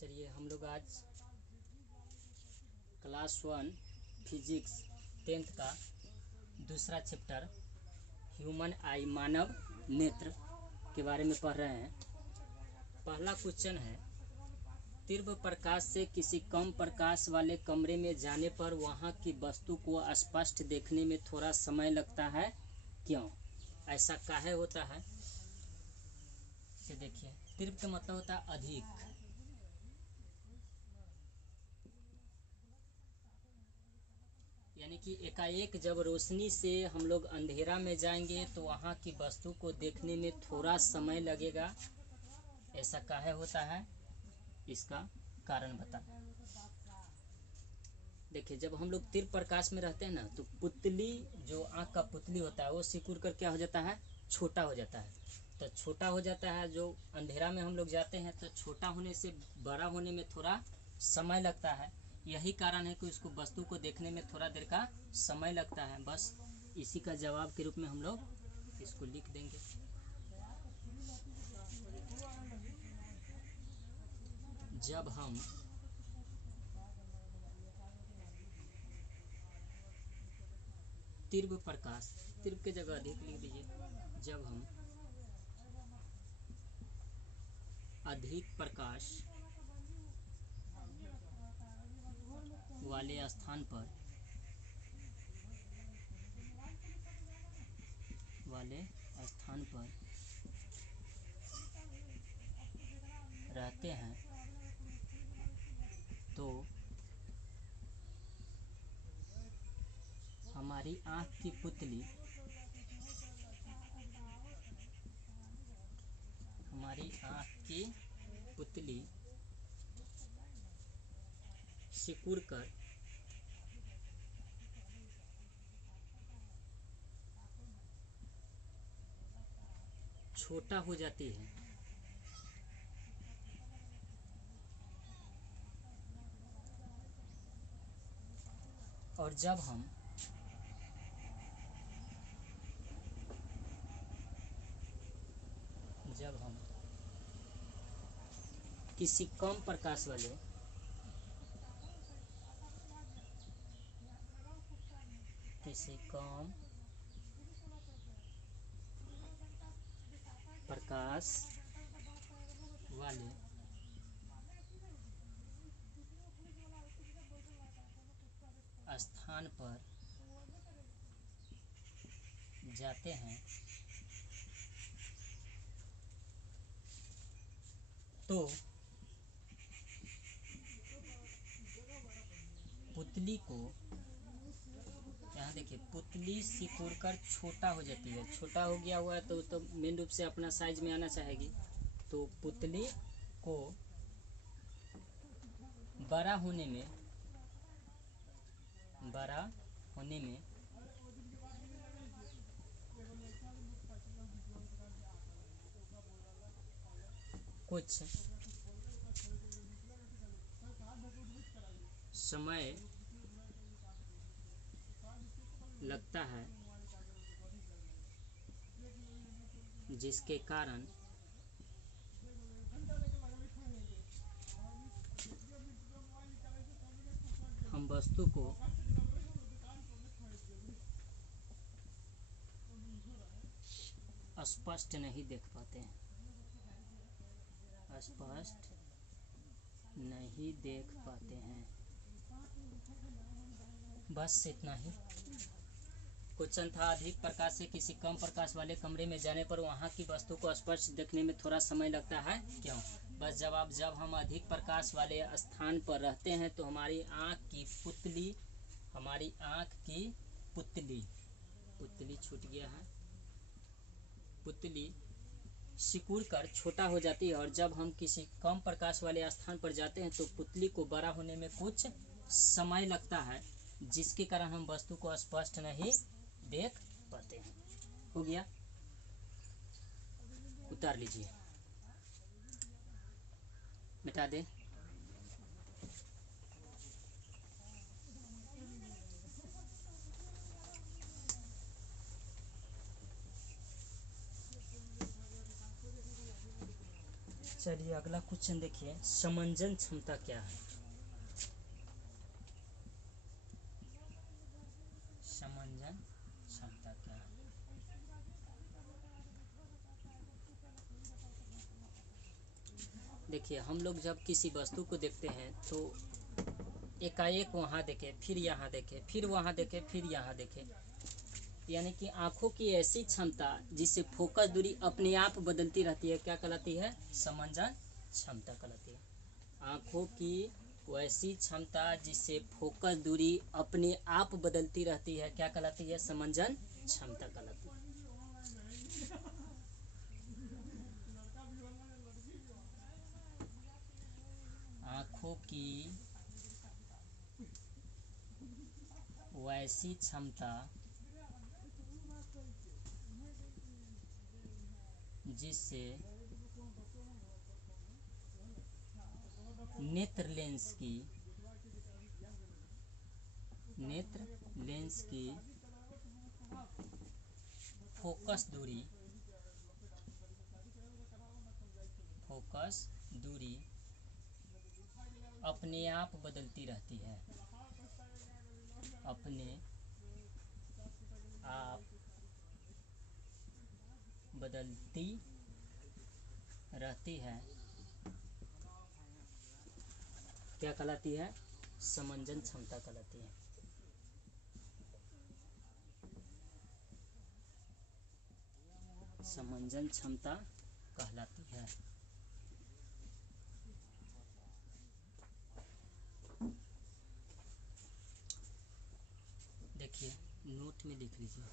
चलिए हम लोग आज क्लास 1 फिजिक्स 10th का दूसरा चैप्टर ह्यूमन आई मानव नेत्र के बारे में पढ़ रहे हैं। पहला क्वेश्चन है, तीव्र प्रकाश से किसी कम प्रकाश वाले कमरे में जाने पर वहाँ की वस्तु को स्पष्ट देखने में थोड़ा समय लगता है, क्यों? ऐसा काहे होता है? इसे देखिए, तीव्र का मतलब होता है अधिक। यानी कि एकाएक जब रोशनी से हम लोग अंधेरा में जाएंगे तो वहाँ की वस्तु को देखने में थोड़ा समय लगेगा। ऐसा काहे होता है, इसका कारण बता। देखिए, जब हम लोग तीव्र प्रकाश में रहते हैं ना, तो पुतली, जो आँख का पुतली होता है, वो सिकुड़ कर क्या हो जाता है, छोटा हो जाता है। तो छोटा हो जाता है, जो अंधेरा में हम लोग जाते हैं तो छोटा होने से बड़ा होने में थोड़ा समय लगता है। यही कारण है कि उसको वस्तु को देखने में थोड़ा देर का समय लगता है। बस इसी का जवाब के रूप में हम लोग इसको लिख देंगे। जब हम तीव्र प्रकाश, तीव्र की जगह अधिक लिख दीजिए। जब हम अधिक प्रकाश वाले स्थान पर रहते हैं तो हमारी आँख की पुतली सिकुड़ कर छोटा हो जाती है। और जब हम किसी कम प्रकाश वाले स्थान पर जाते हैं तो पुतली को, यहाँ देखिए, पुतली सिकुड़ कर छोटा हो जाती है। छोटा हो गया हुआ है तो मेन रूप से अपना साइज में आना चाहेगी। तो पुतली को बड़ा होने में कुछ समय लगता है, जिसके कारण हम वस्तु को स्पष्ट नहीं देख पाते हैं। बस इतना ही क्वेश्चन था। अधिक प्रकाश से किसी कम प्रकाश वाले कमरे में जाने पर वहाँ की वस्तु को स्पष्ट देखने में थोड़ा समय लगता है, क्यों? बस जवाब, जब हम अधिक प्रकाश वाले स्थान पर रहते हैं तो हमारी आँख की पुतली छूट गया है, पुतली सिकुड़ कर छोटा हो जाती है। और जब हम किसी कम प्रकाश वाले स्थान पर जाते हैं तो पुतली को बड़ा होने में कुछ समय लगता है, जिसके कारण हम वस्तु को स्पष्ट नहीं देख पाते हैं। हो गया, उतार लीजिए, मिटा दे। चलिए अगला क्वेश्चन देखिए, समंजन क्षमता क्या है? समंजन क्षमता क्या है? देखिए, हम लोग जब किसी वस्तु को देखते हैं तो एकाएक वहाँ देखे, फिर यहाँ देखे, फिर वहाँ देखे, फिर यहाँ देखे, यानी कि आँखों की ऐसी क्षमता जिससे फोकस दूरी अपने आप बदलती रहती है, क्या कहलाती है? समंजन क्षमता कहलाती है। आँखों की वैसी क्षमता जिससे फोकस दूरी अपने आप बदलती रहती है, क्या कहलाती है? समंजन क्षमता कहलाती है। आँखों की वैसी क्षमता जिससे नेत्र लेंस की फोकस दूरी अपने आप बदलती रहती है, अपने आप बदलती रहती है, क्या कहलाती है? समंजन क्षमता कहलाती है। समंजन क्षमता कहलाती है। देखिए, नोट में लिख लीजिए।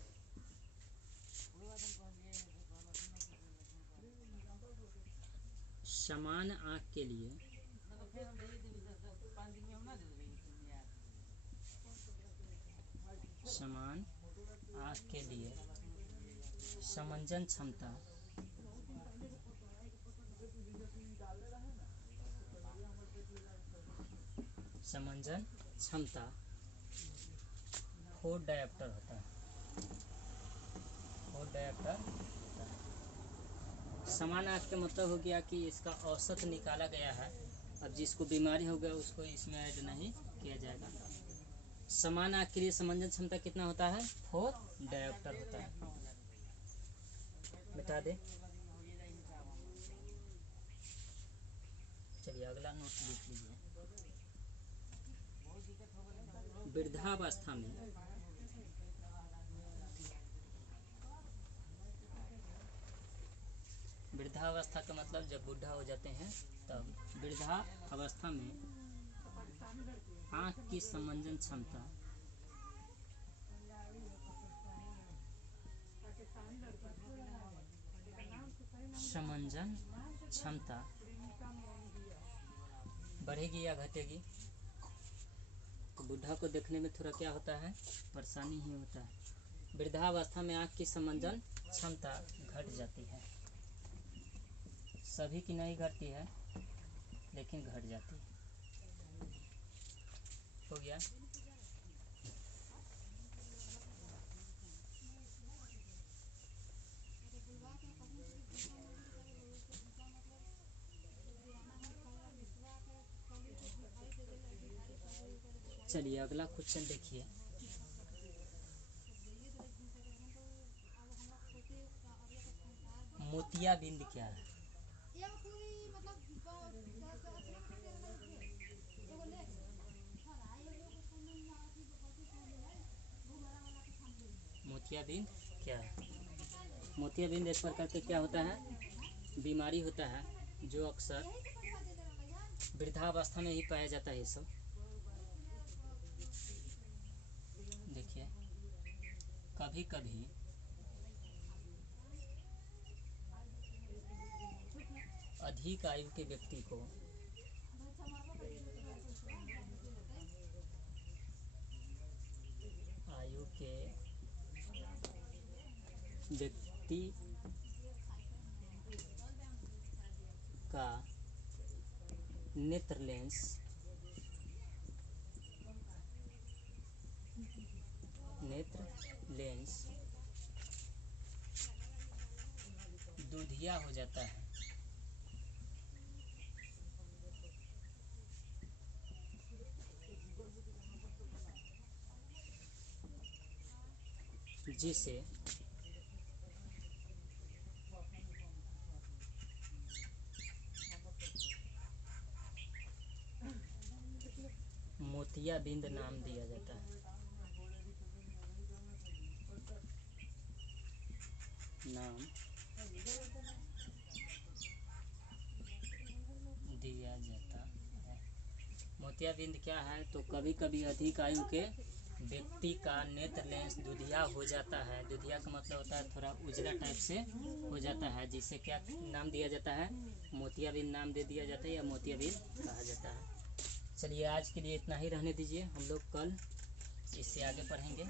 समान आँख के लिए समंजन क्षमता फोर डायोप्टर होता है। समान आँख का मतलब हो गया कि इसका औसत निकाला गया है। अब जिसको बीमारी हो गया उसको इसमें ऐड नहीं किया जाएगा। समान आँख के लिए समंजन क्षमता कितना होता है? 4 डायोप्टर होता है। बता दे। चलिए अगला नोट लिख लीजिए। वृद्धावस्था का मतलब जब बूढ़ा हो जाते हैं तब वृद्धावस्था में आँख की समंजन क्षमता बढ़ेगी या घटेगी? तो बूढ़ा को देखने में थोड़ा क्या होता है? परेशानी ही होता है। वृद्धावस्था में आँख की समंजन क्षमता घट जाती है। सभी की नहीं घटती है लेकिन घट जाती है। हो गया। चलिए अगला क्वेश्चन देखिए। मोतियाबिंद क्या है? मोतियाबिंद क्या है? मोतियाबिंद एक प्रकार के क्या होता है? बीमारी होता है जो अक्सर वृद्धावस्था में ही पाया जाता है। ये सब देखिए, कभी कभी अधिक आयु के व्यक्ति को का नेत्र लेंस दूधिया हो जाता है। जिसे मोतियाबिंद नाम दिया जाता है। नाम दिया जाता है। मोतियाबिंद क्या है? तो कभी कभी अधिक आयु के व्यक्ति का नेत्र लेंस दुधिया हो जाता है। दुधिया का मतलब होता है थोड़ा उजला टाइप से हो जाता है, जिसे क्या नाम दिया जाता है? मोतियाबिंद नाम दे दिया जाता है या मोतियाबिंद कहा जाता है। चलिए आज के लिए इतना ही रहने दीजिए, हम लोग कल इससे आगे पढ़ेंगे।